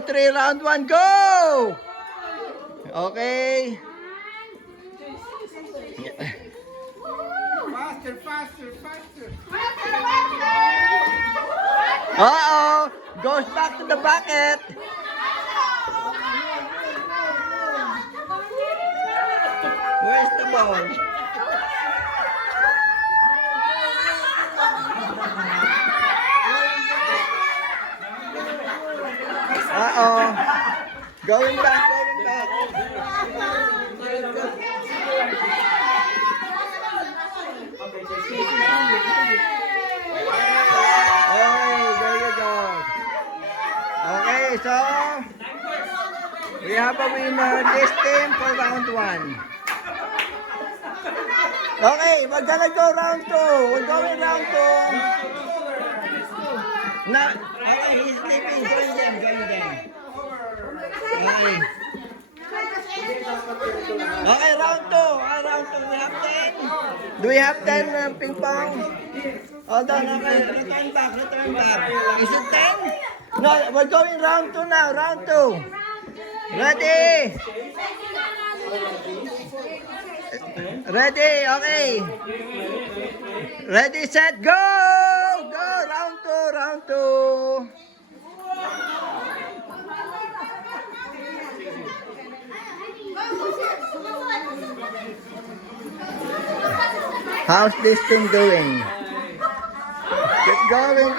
2, 3, round 1, go! Okay. Faster. Uh-oh, goes back to the bucket. Where's the ball? Uh-oh, going back. Okay, so we have a winner this team for round 1. Okay, we're gonna go round 2. We're going round 2. No, okay, he's sleeping. Join them. Okay. Okay, round 2. Round 2. We have 10. Do we have 10 ping pong? Hold on, okay. Return back. Is it 10? No, we're going round 2 now. Round 2. Ready? Okay. Ready, set, go! Go, round 2. How's this thing doing? Keep going.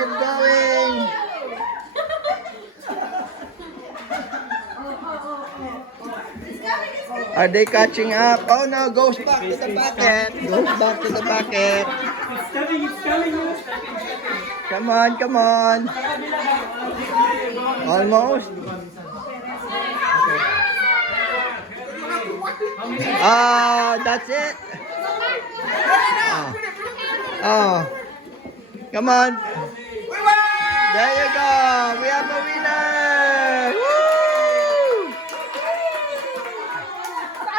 Are they catching up? Oh no, goes back to the bucket. It's coming. Come on. Almost. That's it. Oh. Come on. There you go. We